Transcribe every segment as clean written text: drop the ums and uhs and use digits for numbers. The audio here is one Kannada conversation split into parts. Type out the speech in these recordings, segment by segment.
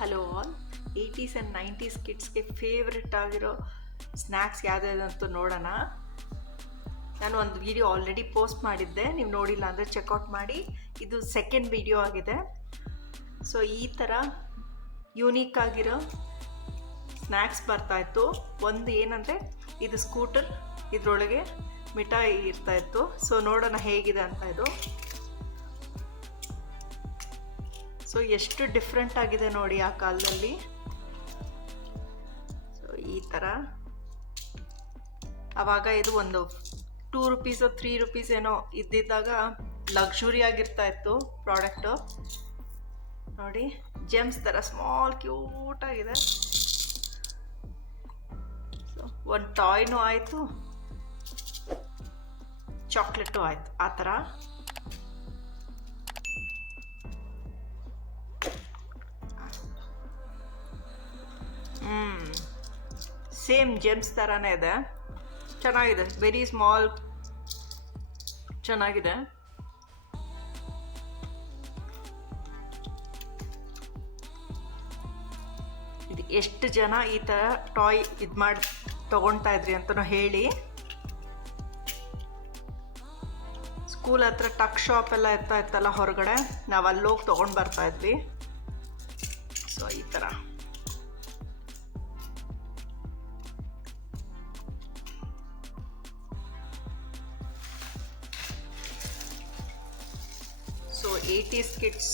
Hello all. 80s and 90s ಕಿಡ್ಸ್ಗೆ ಫೇವ್ರೆಟ್ ಆಗಿರೋ ಸ್ನ್ಯಾಕ್ಸ್ ಯಾವುದಂತ ನೋಡೋಣ. ನಾನು ಒಂದು ವಿಡಿಯೋ ಆಲ್ರೆಡಿ ಪೋಸ್ಟ್ ಮಾಡಿದ್ದೆ, ನೀವು ನೋಡಿಲ್ಲ ಅಂದರೆ ಚೆಕ್ಔಟ್ ಮಾಡಿ. ಇದು ಸೆಕೆಂಡ್ ವಿಡಿಯೋ ಆಗಿದೆ. ಸೊ ಈ ಥರ ಯೂನಿಕ್ ಆಗಿರೋ ಸ್ನ್ಯಾಕ್ಸ್ ಬರ್ತಾಯಿತ್ತು. ಒಂದು ಏನಂದರೆ ಇದು ಸ್ಕೂಟರ್, ಇದರೊಳಗೆ ಮಿಠಾಯಿ ಇರ್ತಾಯಿತ್ತು. ಸೊ ನೋಡೋಣ ಹೇಗಿದೆ ಅಂತ ಇದು. ಸೊ ಎಷ್ಟು ಡಿಫ್ರೆಂಟ್ ಆಗಿದೆ ನೋಡಿ ಆ ಕಾಲದಲ್ಲಿ. ಸೊ ಈ ಥರ ಆವಾಗ ಇದು ಒಂದು 2 ರೂಪೀಸ್ 3 ರೂಪೀಸ್ ಏನೋ ಇದ್ದಿದ್ದಾಗ ಲಕ್ಸುರಿ ಆಗಿರ್ತಾ ಇತ್ತು ಪ್ರಾಡಕ್ಟು. ನೋಡಿ ಜೆಮ್ಸ್ ಥರ ಸ್ಮಾಲ್ ಕ್ಯೂಟ್ ಆಗಿದೆ. ಸೊ ಒಂದು ಟಾಯ್ನೂ ಆಯಿತು, ಚಾಕ್ಲೇಟು ಆಯಿತು. ಆ ಥರ ಸೇಮ್ ಜೆಮ್ಸ್ ಥರನೇ ಇದೆ, ಚೆನ್ನಾಗಿದೆ. ವೆರಿ ಸ್ಮಾಲ್, ಚೆನ್ನಾಗಿದೆ. ಇದು ಎಷ್ಟು ಜನ ಈ ಥರ ಟಾಯ್ ಇದು ಮಾಡಿ ತೊಗೊಳ್ತಾ ಇದ್ರಿ ಅಂತಲೂ ಹೇಳಿ. ಸ್ಕೂಲ್ ಹತ್ರ ಟಕ್ ಶಾಪ್ ಎಲ್ಲ ಇರ್ತಲ್ಲ ಹೊರಗಡೆ, ನಾವು ಅಲ್ಲೋಗಿ ತೊಗೊಂಡು ಬರ್ತಾಯಿದ್ವಿ. ಸೊ ಈ ಥರ So 80s kids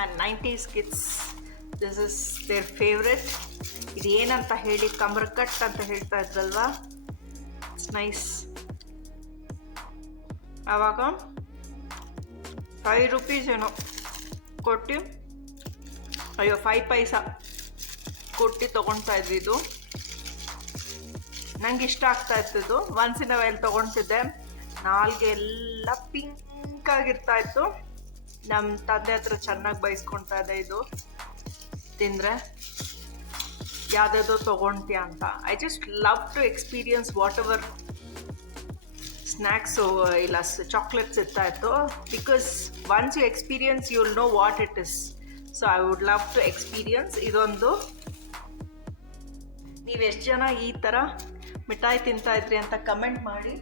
and 90s kids, this is their favorite. ಇದು ಏನಂತ ಹೇಳಿ ಕಮರ್ಕಟ್ ಅಂತ ಹೇಳ್ತಾ ಇದ್ರಲ್ವಾ, ಇಟ್ಸ್ ನೈಸ್. ಆವಾಗ 5 ರೂಪೀಸ್ ಏನೋ ಕೊಟ್ಟು, 5 ಪೈಸಾ ಕೊಟ್ಟು ತೊಗೊಳ್ತಾ ಇದ್ವಿ. ಇದು ನಂಗೆ ಇಷ್ಟ ಆಗ್ತಾ ಇತ್ತು. ಒನ್ಸ್ ಇನ್ ಅ ವೈಲ್ ತೊಗೊಳ್ತಿದ್ದೆ. ನಾಲ್ಗೆ ಎಲ್ಲ ಪಿಂಕ್ ಆಗಿರ್ತಾ ಇತ್ತು. ನಮ್ಮ ತಂದೆ ಹತ್ರ ಚೆನ್ನಾಗಿ ಬೈಸ್ಕೊಳ್ತಾ ಇದೆ, ಇದು ತಿಂದರೆ ಯಾವುದಾದ್ರು ತೊಗೊಳ್ತೀಯ ಅಂತ. I just love to experience whatever snacks ಇಲ್ಲ ಚಾಕ್ಲೇಟ್ಸ್ ಇರ್ತಾ ಇತ್ತು. Because once you experience you will know what it is. So I would love to experience ಇದೊಂದು. ನೀವು ಎಷ್ಟು ಜನ ಈ ಥರ ಮಿಠಾಯಿ ತಿಂತಾಯಿದ್ರಿ ಅಂತ ಕಮೆಂಟ್ ಮಾಡಿ.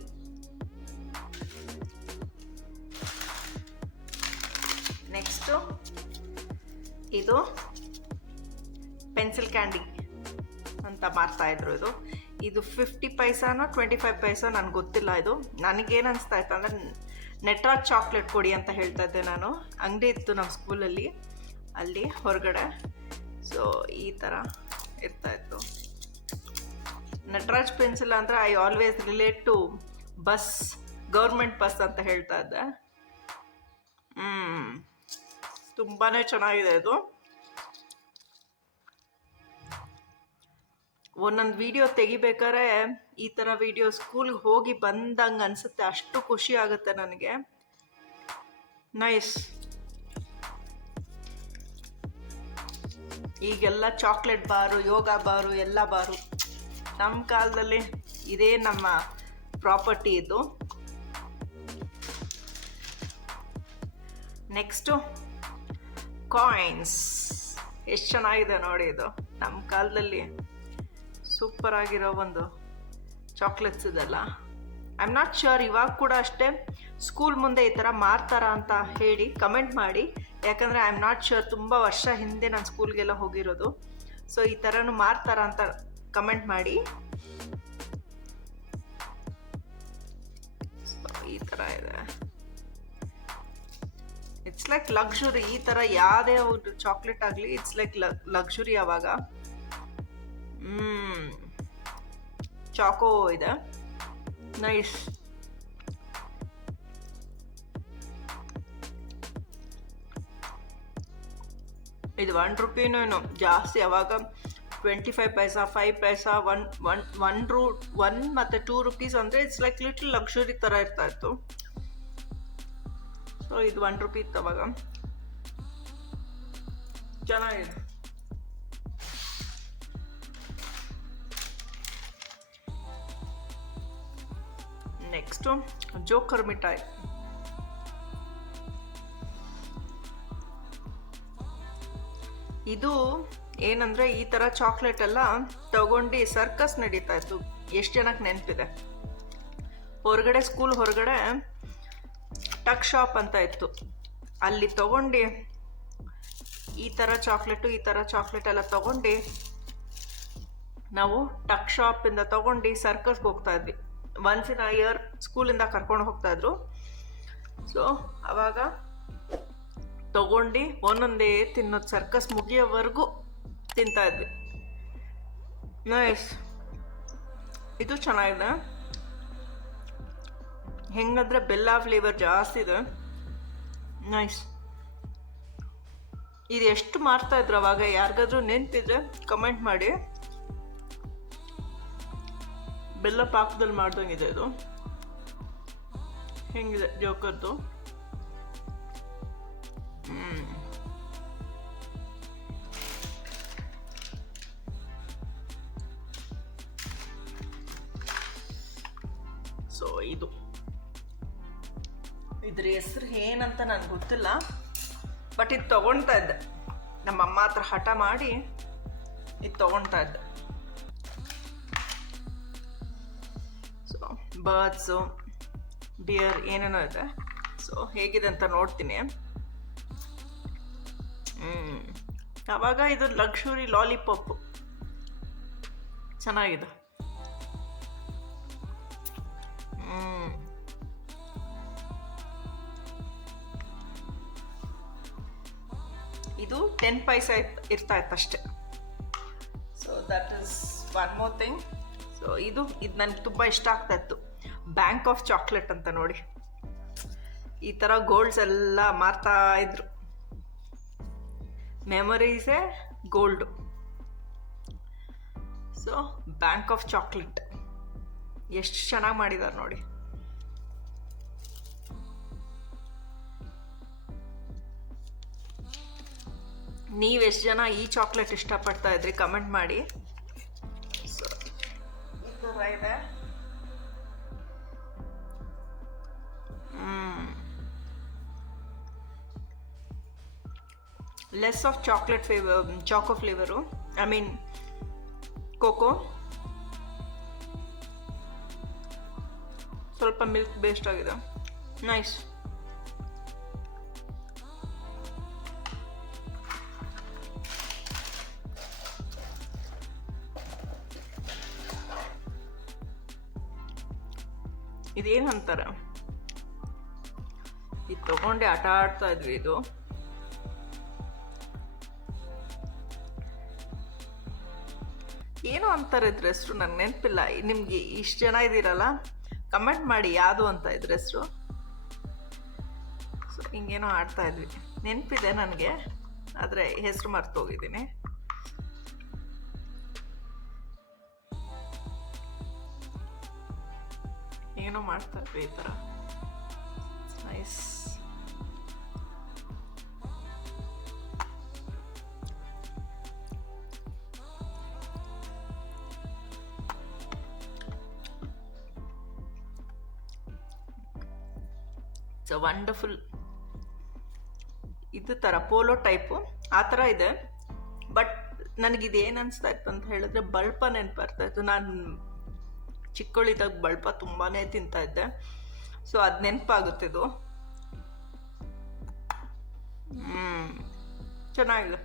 ನೆಕ್ಸ್ಟು ಇದು ಪೆನ್ಸಿಲ್ ಕ್ಯಾಂಡಿ ಅಂತ ಮಾರ್ತಾಯಿದ್ರು. ಇದು 50 ಪೈಸಾನೋ 25 ಪೈಸಾ ನನಗೆ ಗೊತ್ತಿಲ್ಲ. ಇದು ನನಗೇನು ಅನಿಸ್ತಾ ಇತ್ತು ಅಂದರೆ ನೆಟ್ರಾಜ್ ಚಾಕ್ಲೇಟ್ ಕೊಡಿ ಅಂತ ಹೇಳ್ತಾ ಇದ್ದೆ ನಾನು. ಅಂಗಡಿ ಇತ್ತು ನಮ್ಮ ಸ್ಕೂಲಲ್ಲಿ, ಅಲ್ಲಿ ಹೊರಗಡೆ. ಸೊ ಈ ಥರ ಇರ್ತಾಯಿತ್ತು. ನಟರಾಜ್ ಪೆನ್ಸಿಲ್ ಅಂದರೆ I always relate to bus, government bus ಅಂತ ಹೇಳ್ತಾ ಇದ್ದೆ. ತುಂಬಾ ಚೆನ್ನಾಗಿದೆ ಇದು. ಒಂದೊಂದು ವಿಡಿಯೋ ತೆಗಿಬೇಕಾದ್ರೆ ಈ ಥರ ವಿಡಿಯೋ ಸ್ಕೂಲ್ಗೆ ಹೋಗಿ ಬಂದಂಗೆ ಅನಿಸುತ್ತೆ, ಅಷ್ಟು ಖುಷಿ ಆಗುತ್ತೆ ನನಗೆ. ನೈಸ್. ಈಗೆಲ್ಲ ಚಾಕ್ಲೇಟ್ ಬಾರು, ಯೋಗ ಬಾರು, ಎಲ್ಲ ಬಾರು. ನಮ್ಮ ಕಾಲದಲ್ಲಿ ಇದೇ ನಮ್ಮ ಪ್ರಾಪರ್ಟಿ ಇದು. Next coins. ಎಷ್ಟು ಚೆನ್ನಾಗಿದೆ ನೋಡಿ ಇದು. ನಮ್ಮ ಕಾಲದಲ್ಲಿ ಸೂಪರ್ ಆಗಿರೋ ಒಂದು ಚಾಕ್ಲೇಟ್ಸ್ ಇದೆಲ್ಲ. ಐ ಆಮ್ ನಾಟ್ ಶ್ಯೂರ್ ಇವಾಗ ಕೂಡ ಅಷ್ಟೇ ಸ್ಕೂಲ್ ಮುಂದೆ ಈ ಥರ ಮಾರ್ತಾರ ಅಂತ ಹೇಳಿ ಕಮೆಂಟ್ ಮಾಡಿ. ಯಾಕಂದರೆ ಐ ಆಮ್ ನಾಟ್ ಶ್ಯೂರ್, ತುಂಬ ವರ್ಷ ಹಿಂದೆ ನಾನು ಸ್ಕೂಲ್ಗೆಲ್ಲ ಹೋಗಿರೋದು. ಸೊ ಈ ಥರನೂ ಮಾರ್ತಾರ ಅಂತ ಕಮೆಂಟ್ ಮಾಡಿ. ಈ ಥರ ಇದೆ. It's like luxury. ಈ ಥರ ಯಾವುದೇ ಒಂದು ಚಾಕ್ಲೇಟ್ ಆಗಲಿ, ಇಟ್ಸ್ ಲೈಕ್ ಲಕ್ಸುರಿ ಆವಾಗ. ಚಾಕೋ ಇದೆ, ನೈಸ್. ಇದು 1 ರೂಪಾಯಿನೂ ಏನೋ ಜಾಸ್ತಿ. ಅವಾಗ 25 ಪೈಸಾ, 5 ಪೈಸಾ, 1 ಮತ್ತು 2 ರೂಪೀಸ್ ಅಂದರೆ ಇಟ್ಸ್ ಲೈಕ್ ಲಿಟಲ್ ಲಕ್ಸುರಿ ಥರ ಇರ್ತಾ ಇತ್ತು. ಸೊ ಇದು 1 ರೂಪಾಯಿ ಇತ್ತು ಅವಾಗ. ಚೆನ್ನಾಗಿದೆ. ನೆಕ್ಸ್ಟು ಜೋಕರ್ ಮಿಠಾಯಿ. ಇದು ಏನಂದರೆ ಈ ಥರ ಚಾಕ್ಲೇಟ್ ಎಲ್ಲ ತಗೊಂಡು ಸರ್ಕಸ್ ನಡೀತಾ ಇತ್ತು. ಎಷ್ಟು ಜನಕ್ಕೆ ನೆನಪಿದೆ? ಹೊರಗಡೆ, ಸ್ಕೂಲ್ ಹೊರಗಡೆ ಟಕ್ ಶಾಪ್ ಅಂತ ಇತ್ತು. ಅಲ್ಲಿ ತಗೊಂಡು ಈ ಥರ ಚಾಕ್ಲೇಟ್ ಎಲ್ಲ ತಗೊಂಡು ನಾವು ಟಕ್ ಶಾಪಿಂದ ತಗೊಂಡು ಸರ್ಕಸ್ಗೆ ಹೋಗ್ತಾ ಇದ್ವಿ. ಒನ್ಸ್ ಇನ್ ಅ ಇಯರ್ ಸ್ಕೂಲಿಂದ ಕರ್ಕೊಂಡು ಹೋಗ್ತಾಯಿದ್ರು. ಸೊ ಅವಾಗ ತಗೊಂಡು ಒಂದೊಂದೇ ತಿನ್ನೋದು, ಸರ್ಕಸ್ ಮುಗಿಯೋವರೆಗೂ ತಿಂತಾಯಿದ್ವಿ. ನೈಸ್. ಇದು ಚೆನ್ನಾಗಿದೆ. ಹೆಂಗಂದ್ರೆ ಬೆಲ್ಲ ಫ್ಲೇವರ್ ಜಾಸ್ತಿ ಇದೆ. ನೈಸ್. ಇದು ಎಷ್ಟು ಮಾರ್ತಾಯಿದ್ರು ಅವಾಗ? ಯಾರಿಗಾದ್ರೂ ನೆನಪಿದ್ರೆ ಕಮೆಂಟ್ ಮಾಡಿ. ಬೆಲ್ಲ ಪಾಕದಲ್ಲಿ ಮಾಡ್ದಂಗಿದೆ ಇದು. ಹೆಂಗಿದೆ ಜೋಕರ್ದು? ಸೊ ಇದ್ರ ಹೆಸರು ಏನಂತ ನನಗೆ ಗೊತ್ತಿಲ್ಲ, ಬಟ್ ಇದು ತೊಗೊಳ್ತಾ ಇದ್ದೆ. ನಮ್ಮಮ್ಮ ಹತ್ರ ಹಠ ಮಾಡಿ ಇದು ತೊಗೊಳ್ತಾ ಇದ್ದೆ. ಸೊ ಬರ್ಡ್ಸು, ಡಿಯರ್ ಏನೇನೋ ಇದೆ. ಸೊ ಹೇಗಿದೆ ಅಂತ ನೋಡ್ತೀನಿ. ಆವಾಗ ಇದು ಲಕ್ಸುರಿ ಲಾಲಿಪಾಪ್ ಚೆನ್ನಾಗಿದೆ. ಇದು 10 ಪೈಸೆ ಇರ್ತಾ ಇತ್ತು ಅಷ್ಟೆ. So that is one more thing. So ಇದು ನನಗೆ ತುಂಬ ಇಷ್ಟ ಆಗ್ತಾ ಇತ್ತು. ಬ್ಯಾಂಕ್ ಆಫ್ ಚಾಕ್ಲೇಟ್ ಅಂತ ನೋಡಿ, ಈ ಥರ ಗೋಲ್ಡ್ಸ್ ಎಲ್ಲ ಮಾರ್ತಾ ಇದ್ರು. ಮೆಮೊರೀಸೇ gold. So bank of chocolate ಎಷ್ಟು ಚೆನ್ನಾಗಿ ಮಾಡಿದ್ದಾರೆ ನೋಡಿ. ನೀವೆಷ್ಟು ಜನ ಈ ಚಾಕ್ಲೇಟ್ ಇಷ್ಟಪಡ್ತಾ ಇದ್ರಿ ಕಮೆಂಟ್ ಮಾಡಿ. ಸೊ ಈ ಥರ ಇದೆ. Less of chocolate Chacko flavour, I mean cocoa. ಸ್ವಲ್ಪ ಮಿಲ್ಕ್ ಬೇಸ್ಡ್ ಆಗಿದೆ. ನೈಸ್. ಇದೇನು ಅಂತಾರೆ, ಇದು ತಗೊಂಡೆ ಆಟ ಆಡ್ತಾ ಇದ್ವಿ. ಇದು ಏನೋ ಅಂತಾರೆ ಇದ್ರ ಹೆಸರು, ನಂಗೆ ನೆನಪಿಲ್ಲ. ನಿಮ್ಗೆ ಇಷ್ಟು ಜನ ಇದ್ದೀರಲ್ಲ, ಕಮೆಂಟ್ ಮಾಡಿ ಯಾವುದು ಅಂತ ಇದ್ರ ಹೆಸರು. ಸೊ ಹಿಂಗೇನೋ ಆಡ್ತಾ ಇದ್ವಿ, ನೆನಪಿದೆ ನನಗೆ, ಆದರೆ ಹೆಸರು ಮರ್ತೋಗಿದ್ದೀನಿ. ಏನೋ ಮಾಡ್ತಾ ಇದ್ವಿ ಈ ಥರ. ನೈಸ್. It's wonderful. ಇದು ಥರ ಪೋಲೋ ಟೈಪು ಆ ಥರ ಇದೆ. ಬಟ್ ನನಗಿದು ಏನು ಅನಿಸ್ತಾ ಇತ್ತು ಅಂತ ಹೇಳಿದ್ರೆ, ಬಳ್ಪ ನೆನಪು ಬರ್ತಾಯಿತ್ತು. ನಾನು ಚಿಕ್ಕವಳಿದ್ದಾಗ ಬಳ್ಪ ತುಂಬಾ ತಿಂತಾ ಇದ್ದೆ. ಸೊ ಅದು ನೆನಪಾಗುತ್ತಿದ್ದು. ಚೆನ್ನಾಗಿದೆ.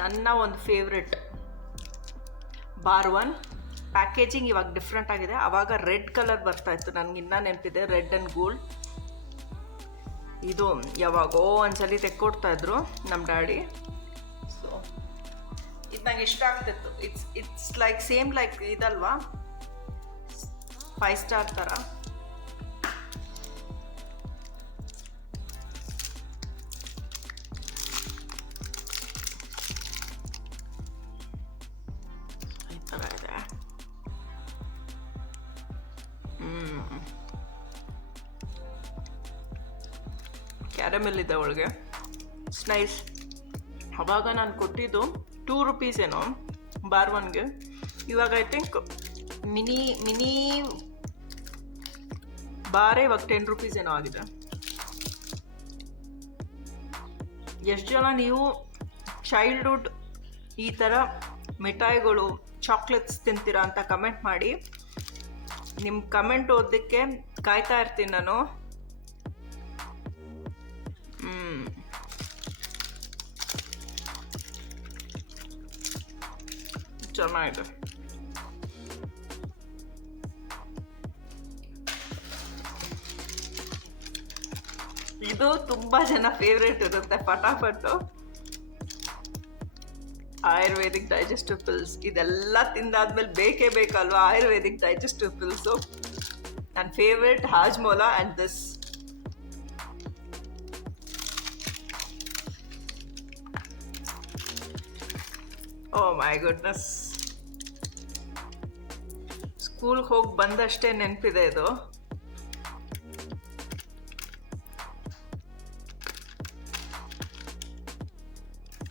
ನನ್ನ ಒಂದು ಫೇವ್ರೆಟ್ ಬಾರ್ ಒನ್. ಪ್ಯಾಕೇಜಿಂಗ್ ಇವಾಗ ಡಿಫ್ರೆಂಟ್ ಆಗಿದೆ. ಆವಾಗ ರೆಡ್ ಕಲರ್ ಬರ್ತಾ ಇತ್ತು, ನನಗೆ ಇನ್ನೂ ನೆನಪಿದೆ, ರೆಡ್ ಆ್ಯಂಡ್ ಗೋಲ್ಡ್. ಇದು ಯಾವಾಗೋ ಒಂದ್ಸಲಿ ತೆಕ್ಕೊಡ್ತಾ ಇದ್ರು ನಮ್ಮ ಡ್ಯಾಡಿ. ಸೊ ಇದು ನಂಗೆ ಇಷ್ಟ ಆಗ್ತಿತ್ತು. ಇಟ್ಸ್ ಲೈಕ್ ಸೇಮ್ ಲೈಕ್ ಇದಲ್ವಾ, 5 ಸ್ಟಾರ್ ಥರ. ಈ ಥರ ಇದೆ. ಕ್ಯಾರಮೆಲ್ ಇದೆ ಒಳಗೆ. It's nice. ಅವಾಗ ನಾನು ಕೊಟ್ಟಿದ್ದು 2 ರೂಪೀಸ್ ಏನೋ ಬಾರ್ ಒನ್ಗೆ. ಇವಾಗ ಐ ಥಿಂಕ್ ಮಿನಿ ಬಾರೇ ಇವಾಗ 10 ರೂಪೀಸ್ ಏನೋ ಆಗಿದೆ. ಎಷ್ಟು ಜನ ನೀವು ಚೈಲ್ಡ್ಹುಡ್ ಈ ಥರ ಮಿಠಾಯಿಗಳು ಚಾಕ್ಲೇಟ್ಸ್ ತಿಂತೀರಾ ಅಂತ ಕಮೆಂಟ್ ಮಾಡಿ. ನಿಮ್ಮ ಕಮೆಂಟ್ ಓದೋದಕ್ಕೆ ಕಾಯ್ತಾ ಇರ್ತೀನಿ ನಾನು. ಚೆನ್ನಾಗಿದೆ. ಇದು ತುಂಬಾ ಜನ ಫೇವ್ರೇಟ್ ಇರುತ್ತೆ. ಫಟಾಫಟ್ಟು ಆಯುರ್ವೇದಿಕ್ ಡೈಜೆಸ್ಟಿವ್ ಪಿಲ್ಸ್ ಇದೆಲ್ಲ ತಿಂದಾದ್ಮೇಲೆ ಬೇಕೇ ಬೇಕಲ್ವಾ ಆಯುರ್ವೇದಿಕ್ ಡೈಜೆಸ್ಟಿವ್ ಪಿಲ್ಸು. ನನ್ನ favourite Hajmola and this. Oh my goodness, ಸ್ಕೂಲ್ಗೆ ಹೋಗಿ ಬಂದಷ್ಟೇ ನೆನಪಿದೆ ಇದು.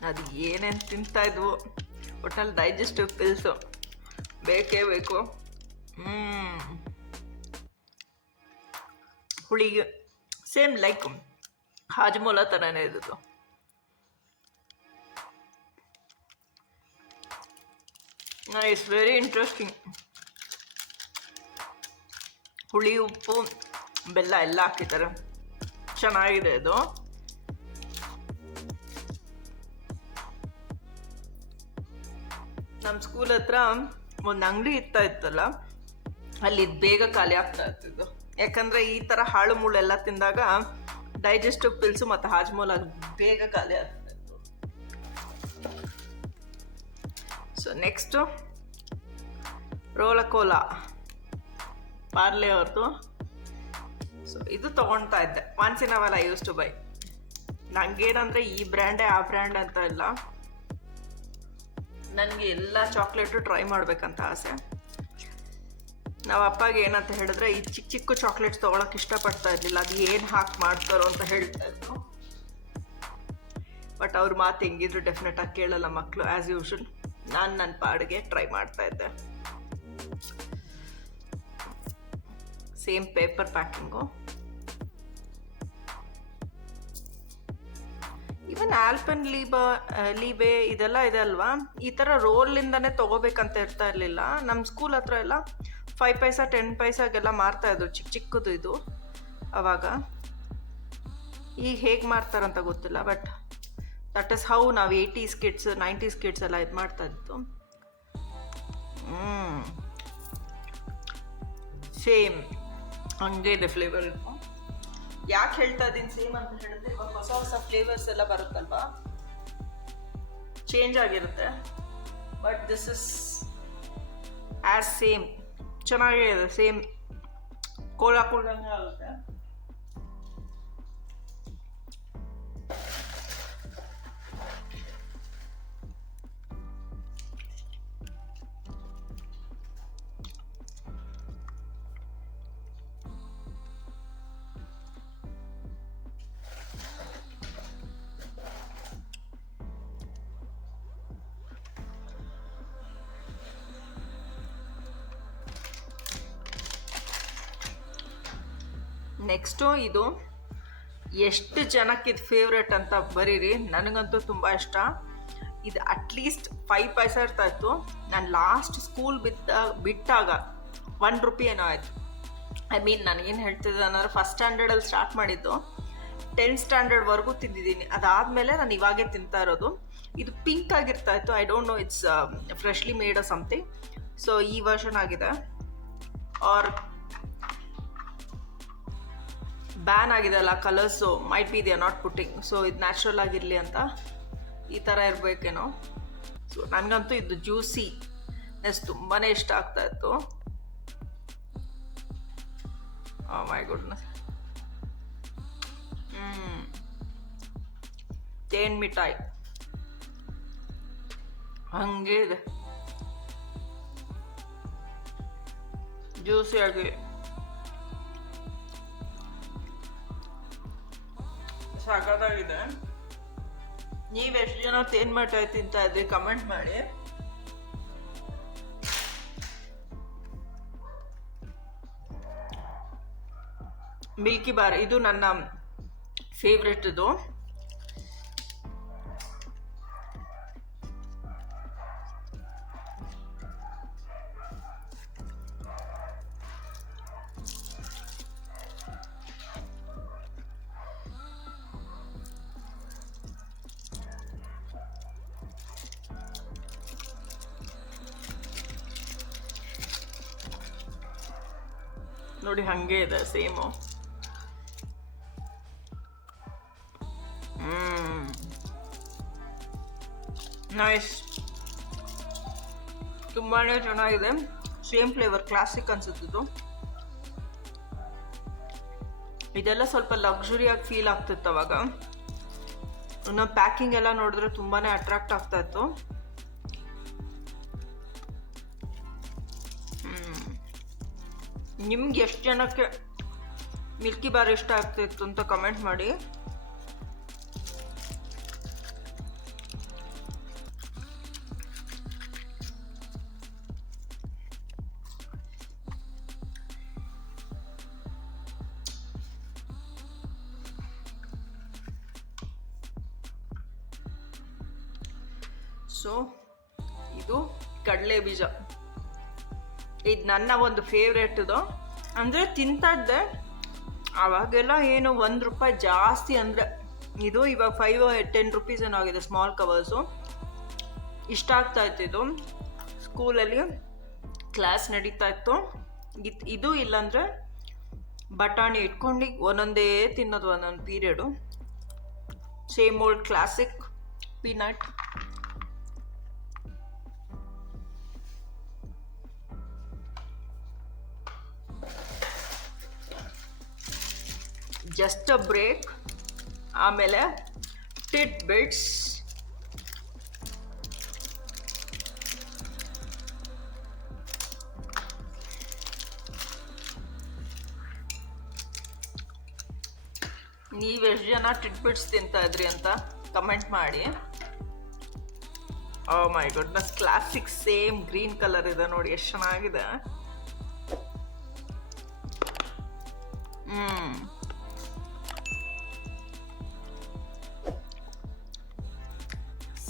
ಅದು ಏನೇನು ತಿಂತಾ ಇದ್ವು, ಒಟ್ಟಲ್ಲಿ ಡೈಜೆಸ್ಟಿವ್ ಪಿಲ್ಸು ಬೇಕೇ ಬೇಕು. ಹುಳಿಗೆ ಸೇಮ್ ಲೈಕ್ ಹಾಜ್ಮೋಲಾ ಥರನೇ ಇದ್ದು. It's very interesting. ಹುಳಿ, ಉಪ್ಪು, ಬೆಲ್ಲ ಎಲ್ಲ ಹಾಕಿದ್ದಾರೆ. ಚೆನ್ನಾಗಿದೆ ಇದು. ನಮ್ಮ ಸ್ಕೂಲ್ ಹತ್ರ ಒಂದು ಅಂಗಡಿ ಇತ್ತಲ್ಲ, ಅಲ್ಲಿ ಬೇಗ ಖಾಲಿ ಆಗ್ತಾ ಇರ್ತಿದ್ದು. ಯಾಕಂದರೆ ಈ ಥರ ಹಾಳು ಮುಳ್ಳೆಲ್ಲ ತಿಂದಾಗ ಡೈಜೆಸ್ಟಿವ್ ಪಿಲ್ಸು ಮತ್ತು ಹಾಜ್ಮೋಲಾ ಬೇಗ ಖಾಲಿ ಆಗ್ತಾ ಇತ್ತು. ಸೊ ನೆಕ್ಸ್ಟು ರೋಲಕೋಲಾ ಪಾರ್ಲೆ ಅವ್ರದ್ದು. ಸೊ ಇದು ತೊಗೊಳ್ತಾ ಇದ್ದೆ. Once in a while I use to buy. ನನಗೇನಂದರೆ ಈ ಬ್ರ್ಯಾಂಡೇ ಆ ಬ್ರ್ಯಾಂಡ್ ಅಂತ ಇಲ್ಲ, ನನಗೆ ಎಲ್ಲ ಚಾಕ್ಲೇಟು ಟ್ರೈ ಮಾಡಬೇಕಂತ ಆಸೆ. ನಾವು ಅಪ್ಪಗೆ ಏನಂತ ಹೇಳಿದ್ರೆ ಈ ಚಿಕ್ಕ ಚಿಕ್ಕ ಚಾಕ್ಲೇಟ್ಸ್ ತೊಗೊಳಕ್ಕೆ ಇಷ್ಟಪಡ್ತಾ ಇರಲಿಲ್ಲ. ಅದು ಏನು ಹಾಕಿ ಮಾಡ್ತಾರೋ ಅಂತ ಹೇಳ್ತಾ ಇದ್ರು. ಬಟ್ ಅವ್ರ ಮಾತು ಹೆಂಗಿದ್ರು ಡೆಫಿನೆಟಾಗಿ ಕೇಳಲ್ಲ ಮಕ್ಕಳು, ಆ್ಯಸ್ ಯೂಶುವಲ್. ನಾನು ನನ್ನ ಪಾಡಿಗೆ ಟ್ರೈ ಮಾಡ್ತಾ ಇದ್ದೆ. Same paper packing. ಈವನ್ ಆಲ್ಪನ್ ಲೀಬೆ ಇದೆಲ್ಲ ಇದೆ ಅಲ್ವಾ, ಈ ಥರ ರೋಲಿಂದನೇ ತೊಗೋಬೇಕಂತ ಇರ್ತಾ ಇರಲಿಲ್ಲ. ನಮ್ಮ ಸ್ಕೂಲ್ ಹತ್ರ ಎಲ್ಲ 5 ಪೈಸಾ 10 ಪೈಸಾಗೆಲ್ಲ ಮಾರ್ತಾಯಿದ್ರು ಚಿಕ್ಕ ಚಿಕ್ಕದು ಇದು ಆವಾಗ. ಈಗ ಹೇಗೆ ಮಾಡ್ತಾರಂತ ಗೊತ್ತಿಲ್ಲ, ಬಟ್ ದಟ್ ಇಸ್ ಹೌ ನಾವು 80s ಕಿಡ್ಸ್ 90s ಕಿಡ್ಸ್ ಎಲ್ಲ ಇದು ಮಾಡ್ತಾಯಿದ್ದು. ಸೇಮ್ ಹಂಗೆ ಇದೆ ಫ್ಲೇವರ್. ಯಾಕೆ ಹೇಳ್ತಾ ಇದ್ದೀನಿ ಸೇಮ್ ಅಂತ ಹೇಳಿದ್ರೆ, ಇವಾಗ ಹೊಸ ಹೊಸ ಫ್ಲೇವರ್ಸ್ ಎಲ್ಲ ಬರುತ್ತಲ್ವಾ, ಚೇಂಜ್ ಆಗಿರುತ್ತೆ. But this is as same. ಚೆನ್ನಾಗೇ ಇದೆ, ಸೇಮ್ ಕೋಲಾ ಕುಡ್ದಂಗೆ ಆಗುತ್ತೆ. ನೆಕ್ಸ್ಟು ಇದು ಎಷ್ಟು ಜನಕ್ಕೆ ಇದು ಫೇವ್ರೇಟ್ ಅಂತ ಬರೀರಿ. ನನಗಂತೂ ತುಂಬ ಇಷ್ಟ ಇದು. ಅಟ್ಲೀಸ್ಟ್ 5 ಪೈಸಾ ಇರ್ತಾಯಿತ್ತು. ನಾನು ಲಾಸ್ಟ್ ಸ್ಕೂಲ್ ಬಿಟ್ಟಾಗ 1 ರೂಪಿ ಏನೋ ಆಯಿತು. ಐ ಮೀನ್ ನನಗೇನು ಹೇಳ್ತಿದ್ದೆ ಅನ್ನೋದ್ರೆ, ಫಸ್ಟ್ ಸ್ಟ್ಯಾಂಡರ್ಡಲ್ಲಿ ಸ್ಟಾರ್ಟ್ ಮಾಡಿದ್ದು 10th ಸ್ಟ್ಯಾಂಡರ್ಡ್ವರೆಗೂ ತಿಂದಿದ್ದೀನಿ. ಅದಾದಮೇಲೆ ನಾನು ಇವಾಗೇ ತಿಂತಾ ಇರೋದು. ಇದು ಪಿಂಕ್ ಆಗಿರ್ತಾಯಿತ್ತು. I don't know, it's freshly made a something. So ಈ ವರ್ಷನ್ ಆಗಿದೆ, ಆರ್ ಬ್ಯಾನ್ ಆಗಿದೆ ಅಲ್ಲ colours, might be they are not putting. So ಇದು ನ್ಯಾಚುರಲ್ ಆಗಿರಲಿ ಅಂತ ಈ ಥರ ಇರಬೇಕೇನೋ. ಸೊ ನನಗಂತೂ ಇದು ಜ್ಯೂಸಿನೆಸ್ ತುಂಬಾ ಇಷ್ಟ ಆಗ್ತಾಯಿತ್ತು. My goodness. ತೇನ್ ಮಿಠಾಯಿ ಹಂಗೆ ಇದೆ, ಜ್ಯೂಸಿಯಾಗಿ ಸಾಕಾಗಿದೆ. ನೀವೆಷ್ಟು ಜನ ತೇನ್ ಮಿಠಾಯಿ ತಿಂತಾ ಇದ್ರಿ ಕಮೆಂಟ್ ಮಾಡಿ. ಮಿಲ್ಕಿ ಬಾರ್ ಇದು ನನ್ನ ಫೇವ್ರೆಟ್. ಇದು ನೋಡಿ ಹಾಗೆ ಇದೆ ಸೇಮು. ನೈಸ್, ತುಂಬಾ ಚೆನ್ನಾಗಿದೆ. ಸೇಮ್ ಫ್ಲೇವರ್, ಕ್ಲಾಸಿಕ್ ಅನ್ಸುತ್ತಿದ್ದು. ಇದೆಲ್ಲ ಸ್ವಲ್ಪ ಲಕ್ಸುರಿಯಾಗಿ ಫೀಲ್ ಆಗ್ತಿತ್ತು ಅವಾಗ. ಇನ್ನು ಪ್ಯಾಕಿಂಗ್ ಎಲ್ಲ ನೋಡಿದ್ರೆ ತುಂಬಾ ಅಟ್ರಾಕ್ಟ್ ಆಗ್ತಾ ಇತ್ತು. ನಿಮ್ಗೆ ಎಷ್ಟು ಜನಕ್ಕೆ ಮಿಲ್ಕಿ ಬಾರ್ ಇಷ್ಟ ಆಗ್ತಿತ್ತು ಅಂತ ಕಮೆಂಟ್ ಮಾಡಿ. ಸೊ ಇದು ಕಡಲೆ ಬೀಜ, ಇದು ನನ್ನ ಒಂದು ಫೇವ್ರೇಟ್. ಇದು ಅಂದರೆ ತಿಂತಾ ಇದ್ದೆ ಆವಾಗೆಲ್ಲ ಏನು ₹1 ಜಾಸ್ತಿ, ಅಂದರೆ ಇದು ಇವಾಗ 5-10 ರುಪೀಸ್ ಏನೋ ಆಗಿದೆ ಸ್ಮಾಲ್ ಕವರ್ಸು. ಇಷ್ಟ ಆಗ್ತಾ ಇತ್ತು. ಇದು ಸ್ಕೂಲಲ್ಲಿ ಕ್ಲಾಸ್ ನಡೀತಾ ಇತ್ತು. ಇದು ಇಲ್ಲಾಂದರೆ ಬಟಾಣಿ ಇಟ್ಕೊಂಡು ಒಂದೊಂದೇ ತಿನ್ನೋದು ಒಂದೊಂದು period. Same old classic peanut. Just a break. ಆಮೇಲೆ ಟಿಟ್ ಬಿಟ್ಸ್. ನೀವೆಷ್ಟು ಜನ ಟಿಟ್ ಬಿಟ್ಸ್ ತಿಂತಾ ಇದ್ರಿ ಅಂತ ಕಮೆಂಟ್ ಮಾಡಿ. Oh my goodness, classic same green colour ಇದೆ ನೋಡಿ, ಎಷ್ಟು ಚೆನ್ನಾಗಿದೆ.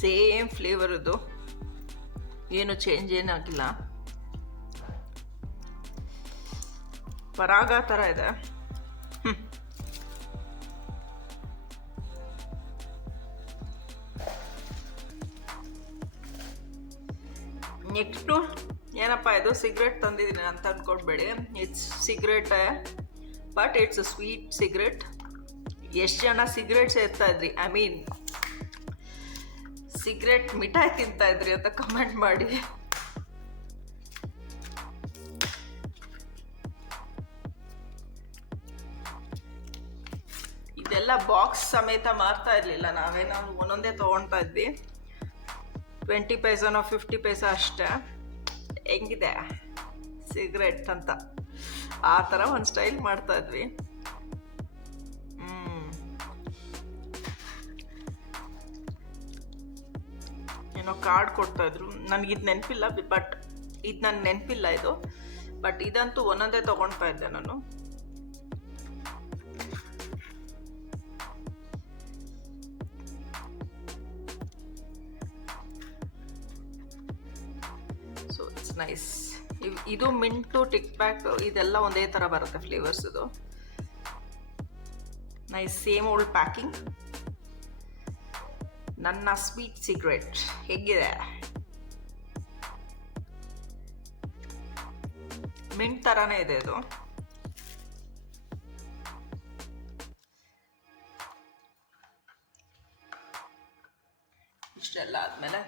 ಸೇಮ್ ಫ್ಲೇವರ್, ಇದು ಏನು ಚೇಂಜ್ ಏನಾಗಿಲ್ಲ. ಪರಾಗ ಥರ ಇದೆ. ನೆಕ್ಸ್ಟು ಏನಪ್ಪ ಇದು, ಸಿಗರೇಟ್ ತಂದಿದ್ದೀನಿ ಅಂತ ಅಂದ್ಕೊಡ್ಬೇಡಿ. It's cigarette, but it's a sweet cigarette. ಎಷ್ಟು ಜನ ಸಿಗರೇಟ್ ಸೇರ್ತಾ ಇದ್ರಿ, ಐ ಮೀನ್ ಸಿಗರೇಟ್ ಮಿಠಾಯಿ ತಿಂತಾ ಇದ್ರಿ ಅಂತ ಕಮೆಂಟ್ ಮಾಡಿ. ಇದೆಲ್ಲ ಬಾಕ್ಸ್ ಸಮೇತ ಮಾರ್ತಾ ಇರಲಿಲ್ಲ, ನಾವು ಒಂದೊಂದೇ ತೊಗೊಳ್ತಾ ಇದ್ವಿ. 20 ಪೈಸಾನೋ 50 ಪೈಸಾ ಅಷ್ಟೇ. ಹೆಂಗಿದೆ ಸಿಗರೇಟ್ ಅಂತ ಆ ಥರ ಒಂದು ಸ್ಟೈಲ್ ಮಾಡ್ತಾ ಇದ್ವಿ. ಏನೋ ಕಾರ್ಡ್ ಕೊಡ್ತಾಯಿದ್ರು, ನನಗಿದು ನೆನಪಿಲ್ಲ. ಬಟ್ ಇದು ನನ್ನ ನೆನಪಿಲ್ಲ ಇದು. ಬಟ್ ಇದಂತೂ ಒಂದೊಂದೇ ತೊಗೊಳ್ತಾ ಇದ್ದೆ ನಾನು. So it's nice. ಇದು ಮಿಂಟು, ಟಿಕ್ ಬ್ಯಾಕ್ ಇದೆಲ್ಲ ಒಂದೇ ಥರ ಬರುತ್ತೆ ಫ್ಲೇವರ್ಸ್. ಇದು ನೈಸ್, ಸೇಮ್ ಓಲ್ಡ್ ಪ್ಯಾಕಿಂಗ್. ನನ್ನ ಸ್ವೀಟ್ ಸಿಗರೇಟ್ ಹೇಗಿದೆ, ಮಿಂಟ್ ಥರನೇ ಇದೆ ಇದು. ಇಷ್ಟೆಲ್ಲ ಆದಮೇಲೆ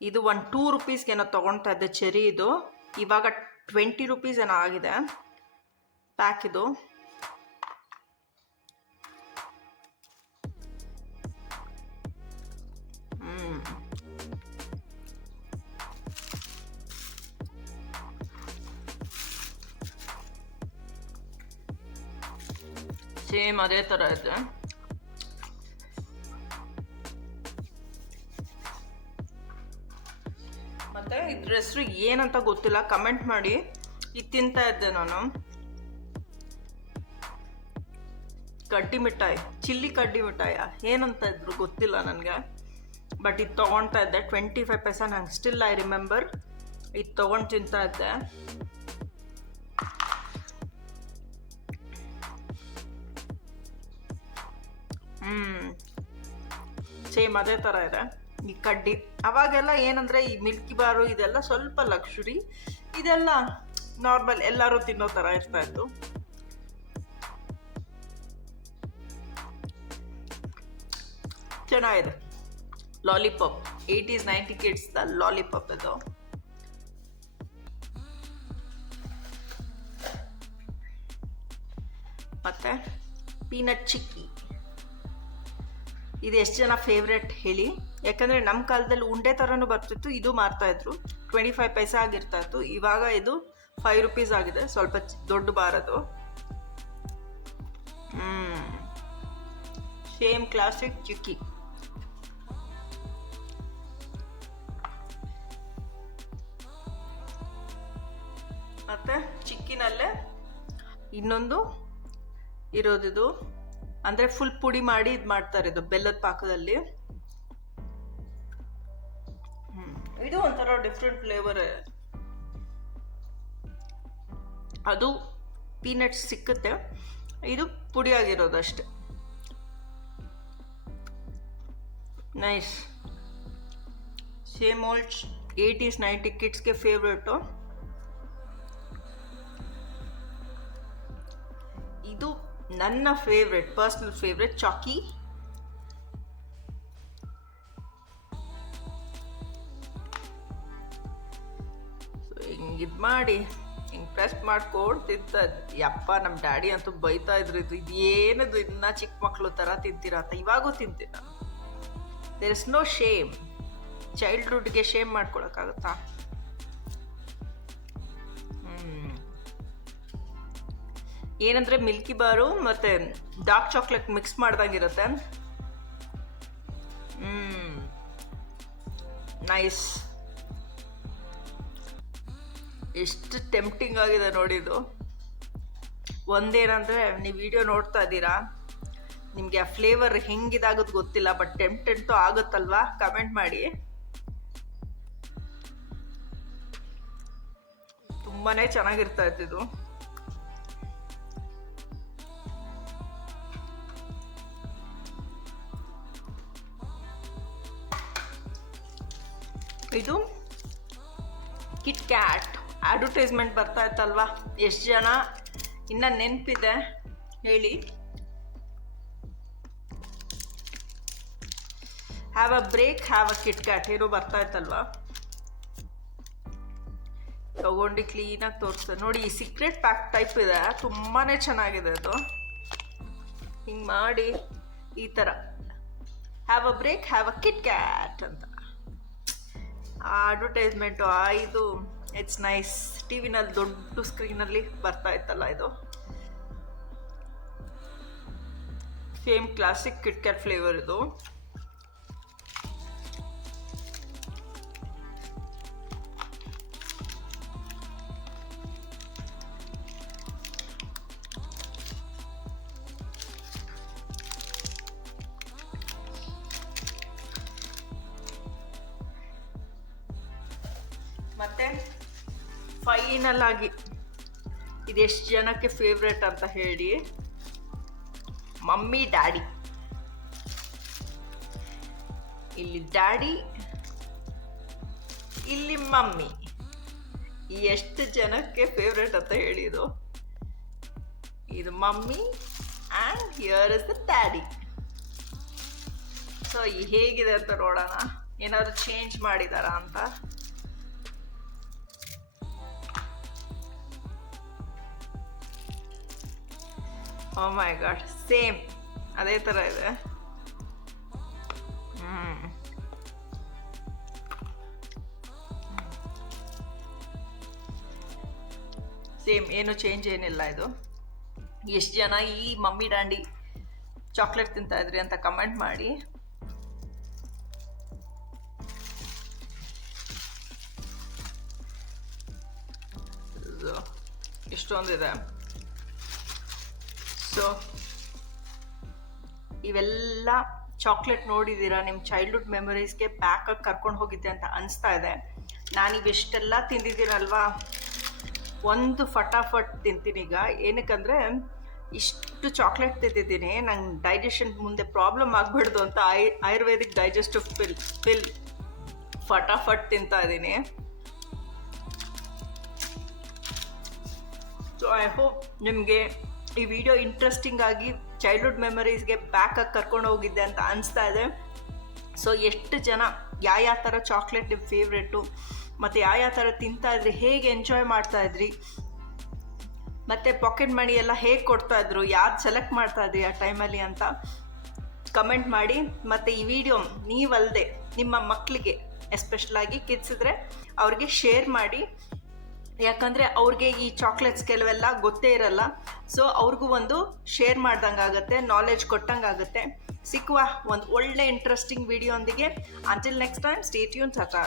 ಇದು ಒಂದು 2 ರುಪೀಸ್ಗೆ ಏನೋ ತೊಗೊಳ್ತಾ ಇದ್ದೆ ಚೆರಿ. ಇದು ಇವಾಗ 20 ರುಪೀಸ್ ಏನೋ ಆಗಿದೆ ಪ್ಯಾಕ್. ಇದು ಸೇಮ್ ಅದೇ ಥರ ಇದೆ. ಮತ್ತು ಇದ್ರ ಹೆಸರು ಏನಂತ ಗೊತ್ತಿಲ್ಲ, ಕಮೆಂಟ್ ಮಾಡಿ. ಇದು ತಿಂತಾ ಇದ್ದೆ ನಾನು, ಕಡ್ಡಿ ಮಿಠಾಯಿ, ಚಿಲ್ಲಿ ಕಡ್ಡಿ ಮಿಠಾಯ ಏನಂತ ಇದ್ರು ಗೊತ್ತಿಲ್ಲ ನನಗೆ. ಬಟ್ ಇದು ತೊಗೊಳ್ತಾ ಇದ್ದೆ 25 ಪೈಸಾ. ನಂಗೆ ಸ್ಟಿಲ್ ಐ ರಿಮೆಂಬರ್ ಇದು ತೊಗೊಂಡು ತಿಂತಾ ಇದ್ದೆ. ಸೇಮ್ ಅದೇ ಥರ ಇದೆ ಈ ಕಡ್ಡಿ. ಅವಾಗೆಲ್ಲ ಏನಂದರೆ ಈ ಮಿಲ್ಕಿ ಬಾರು ಇದೆಲ್ಲ ಸ್ವಲ್ಪ ಲಕ್ಸುರಿ, ಇದೆಲ್ಲ ನಾರ್ಮಲ್ ಎಲ್ಲರೂ ತಿನ್ನೋ ಥರ ಇರ್ತಾ ಇತ್ತು. ಚೆನ್ನಾಗಿದೆ. ಲಾಲಿಪಾಪ್ 80s 90 ಕಿಡ್ಸ್ದ ಲಾಲಿಪಾಪ್ ಇದು. ಮತ್ತು ಪೀನಟ್ ಚಿಕ್ಕಿ, ಇದು ಎಷ್ಟು ಜನ ಫೇವ್ರೆಟ್ ಹೇಳಿ? ಯಾಕಂದರೆ ನಮ್ಮ ಕಾಲದಲ್ಲಿ ಉಂಡೆ ಥರನೂ ಬರ್ತಿತ್ತು, ಇದು ಮಾರ್ತಾಯಿದ್ರು. 25 ಪೈಸೆ ಆಗಿರ್ತಾ ಇತ್ತು. ಇವಾಗ ಇದು 5 ರೂಪೀಸ್ ಆಗಿದೆ, ಸ್ವಲ್ಪ ದೊಡ್ಡ ಬಾರದು. ಸೇಮ್ ಕ್ಲಾಸಿಕ್ ಚಿಕ್ಕಿ. ಮತ್ತು ಚಿಕ್ಕಿನಲ್ಲೇ ಇನ್ನೊಂದು ಇರೋದಿದು, ಅಂದರೆ ಫುಲ್ ಪುಡಿ ಮಾಡಿ ಇದು ಮಾಡ್ತಾರೆ, ಇದು ಬೆಲ್ಲದ ಪಾಕದಲ್ಲಿ. ಇದು ಒಂಥರ ಡಿಫ್ರೆಂಟ್ ಫ್ಲೇವರ್. ಅದು ಪೀನಟ್ಸ್ ಸಿಕ್ಕುತ್ತೆ, ಇದು ಪುಡಿ ಆಗಿರೋದು ಅಷ್ಟೆ. ನೈಸ್. ಸೇಮ್ ಓಲ್ಡ್ 80s 90 ಕಿಡ್ಸ್ಗೆ ಫೇವ್ರೇಟು. ಇದು ನನ್ನ ಫೇವ್ರೆಟ್, ಪರ್ಸ್ನಲ್ ಫೇವ್ರೆಟ್ ಚಾಕಿ. ಹಿಂಗೆ ಇದು ಮಾಡಿ ಹಿಂಗೆ ಪ್ರೆಸ್ ಮಾಡ್ಕೊಂಡು ತಿಂತದ್ದು. ಯಪ್ಪ, ನಮ್ಮ ಡ್ಯಾಡಿ ಅಂತೂ ಬೈತಾ ಇದ್ರು, ಇದು ಏನದು ಇದನ್ನ ಚಿಕ್ಕ ಮಕ್ಕಳು ಥರ ತಿಂತೀರಾ ಅಂತ. ಇವಾಗೂ ತಿಂತೀನಿ ನಾನು. There is no shame. ಚೈಲ್ಡ್ಹುಡ್ಗೆ ಶೇಮ್ ಮಾಡ್ಕೊಳಕ್ಕಾಗತ್ತಾ? ಏನಂದರೆ ಮಿಲ್ಕಿ ಬಾರು ಮತ್ತು ಡಾರ್ಕ್ ಚಾಕ್ಲೇಟ್ ಮಿಕ್ಸ್ ಮಾಡ್ದಂಗಿರುತ್ತೆ. ನೈಸ್. ಎಷ್ಟು ಟೆಂಪ್ಟಿಂಗ್ ಆಗಿದೆ ನೋಡಿ ಇದು. ಒಂದೇನಂದರೆ, ನೀವು ವಿಡಿಯೋ ನೋಡ್ತಾ ಇದ್ದೀರಾ, ನಿಮಗೆ ಆ ಫ್ಲೇವರ್ ಹೆಂಗಿದಾಗೋದು ಗೊತ್ತಿಲ್ಲ, ಬಟ್ ಟೆಂಪ್ಟೆಂಟು ಆಗುತ್ತಲ್ವಾ? ಕಮೆಂಟ್ ಮಾಡಿ. ತುಂಬಾ ಚೆನ್ನಾಗಿರ್ತಾ ಇತ್ತು ಇದು. ಇದು ಕಿಟ್ ಕ್ಯಾಟ್ ಅಡ್ವರ್ಟೈಸ್ಮೆಂಟ್ ಬರ್ತಾ ಇತ್ತಲ್ವಾ? ಎಷ್ಟು ಜನ ಇನ್ನು ನೆನಪಿದೆ ಹೇಳಿ? Have a break, have a Kit Kat ಏನೋ ಬರ್ತಾ ಇತ್ತಲ್ವಾ? ತಗೊಂಡು ಕ್ಲೀನಾಗಿ ತೋರಿಸ್ತದೆ ನೋಡಿ. ಈ ಸೀಕ್ರೆಟ್ ಪ್ಯಾಕ್ ಟೈಪ್ ಇದೆ, ತುಂಬಾ ಚೆನ್ನಾಗಿದೆ ಅದು. ಹಿಂಗೆ ಮಾಡಿ ಈ ಥರ have a break, have a Kit Kat ಅಂತ ಆ ಅಡ್ವರ್ಟೈಸ್ಮೆಂಟು. ಇದು ಇಟ್ಸ್ ನೈಸ್. ಟಿ ವಿನಲ್ಲಿ ದೊಡ್ಡ ಸ್ಕ್ರೀನಲ್ಲಿ ಬರ್ತಾ ಇತ್ತಲ್ಲ ಇದು. Same classic kit cat flavour ಇದು. ಮತ್ತು ಫೈನಲ್ ಆಗಿ ಇದೆಷ್ಟು ಜನಕ್ಕೆ ಫೇವ್ರೆಟ್ ಅಂತ ಹೇಳಿ? Mummy daddy. ಇಲ್ಲಿ ಡ್ಯಾಡಿ, ಇಲ್ಲಿ ಮಮ್ಮಿ. ಎಷ್ಟು ಜನಕ್ಕೆ ಫೇವ್ರೆಟ್ ಅಂತ ಹೇಳಿ ಇದು? ಇದು mummy and here is the daddy. So ಹೇಗಿದೆ ಅಂತ ನೋಡೋಣ, ಏನಾದರೂ ಚೇಂಜ್ ಮಾಡಿದಾರಾ ಅಂತ. ಓ ಮೈ ಗಾಡ್, ಸೇಮ್ ಅದೇ ಥರ ಇದೆ. ಸೇಮ್, ಏನು ಚೇಂಜ್ ಏನಿಲ್ಲ ಇದು. ಎಷ್ಟು ಜನ ಈ ಮಮ್ಮಿ ಡ್ಯಾಡಿ ಚಾಕ್ಲೇಟ್ ತಿಂತಾ ಇದ್ರಿ ಅಂತ ಕಮೆಂಟ್ ಮಾಡಿ. ಇಷ್ಟೊಂದಿದೆ. ಸೊ ಇವೆಲ್ಲ ಚಾಕ್ಲೇಟ್ ನೋಡಿದ್ದೀರಾ, ನಿಮ್ಮ ಚೈಲ್ಡ್ಹುಡ್ ಮೆಮೊರೀಸ್ಗೆ ಬ್ಯಾಕಾಗಿ ಕರ್ಕೊಂಡು ಹೋಗಿದ್ದೆ ಅಂತ ಅನಿಸ್ತಾ ಇದೆ. ನಾನೀವೆಷ್ಟೆಲ್ಲ ತಿಂದಿದ್ದೀನಲ್ವಾ, ಒಂದು ಫಟಾಫಟ್ ತಿಂತೀನಿ ಈಗ. ಏನಕ್ಕಂದರೆ ಇಷ್ಟು ಚಾಕ್ಲೇಟ್ ತಿಂದಿದ್ದೀನಿ, ನಂಗೆ ಡೈಜೆಷನ್ ಮುಂದೆ ಪ್ರಾಬ್ಲಮ್ ಆಗಬಾರ್ದು ಅಂತ ಆಯುರ್ವೇದಿಕ್ ಡೈಜೆಸ್ಟಿವ್ ಪಿಲ್ ಫಟಾಫಟ್ ತಿಂತಾ ಇದ್ದೀನಿ. ಸೊ ಐ ಹೋಪ್ ನಿಮಗೆ ಈ ವಿಡಿಯೋ ಇಂಟ್ರೆಸ್ಟಿಂಗ್ ಆಗಿ ಚೈಲ್ಡ್ಹುಡ್ ಮೆಮರೀಸ್ಗೆ ಬ್ಯಾಕಾಗಿ ಕರ್ಕೊಂಡು ಹೋಗಿದ್ದೆ ಅಂತ ಅನಿಸ್ತಾ ಇದೆ. ಸೊ ಎಷ್ಟು ಜನ ಯಾವ ಥರ ಚಾಕ್ಲೇಟ್ ನಿಮ್ಮ ಫೇವ್ರೆಟು ಮತ್ತು ಯಾವ ಥರ ತಿಂತಾಯಿದ್ರಿ, ಹೇಗೆ ಎಂಜಾಯ್ ಮಾಡ್ತಾಯಿದ್ರಿ, ಮತ್ತು ಪಾಕೆಟ್ ಮನಿ ಎಲ್ಲ ಹೇಗೆ ಕೊಡ್ತಾಯಿದ್ರು, ಯಾವ್ದು ಸೆಲೆಕ್ಟ್ ಮಾಡ್ತಾಯಿದ್ರಿ ಆ ಟೈಮಲ್ಲಿ ಅಂತ ಕಮೆಂಟ್ ಮಾಡಿ. ಮತ್ತು ಈ ವಿಡಿಯೋ ನೀವಲ್ಲದೆ ನಿಮ್ಮ ಮಕ್ಕಳಿಗೆ ಎಸ್ಪೆಷಲಾಗಿ ಕಿಡ್ಸ್ ಇದ್ದರೆ ಅವ್ರಿಗೆ ಶೇರ್ ಮಾಡಿ. ಯಾಕಂದರೆ ಅವ್ರಿಗೆ ಈ ಚಾಕ್ಲೇಟ್ಸ್ ಕೆಲವೆಲ್ಲ ಗೊತ್ತೇ ಇರಲ್ಲ. ಸೊ ಅವ್ರಿಗೂ ಒಂದು ಶೇರ್ ಮಾಡ್ದಂಗೆ ಆಗುತ್ತೆ, ನಾಲೆಡ್ಜ್ ಕೊಟ್ಟಂಗೆ ಆಗುತ್ತೆ. ಸಿಕ್ಕುವ ಒಂದು ಒಳ್ಳೆ ಇಂಟ್ರೆಸ್ಟಿಂಗ್ ವಿಡಿಯೋ ಒಂದಿಗೆ. Until next time, stay tune. Tata.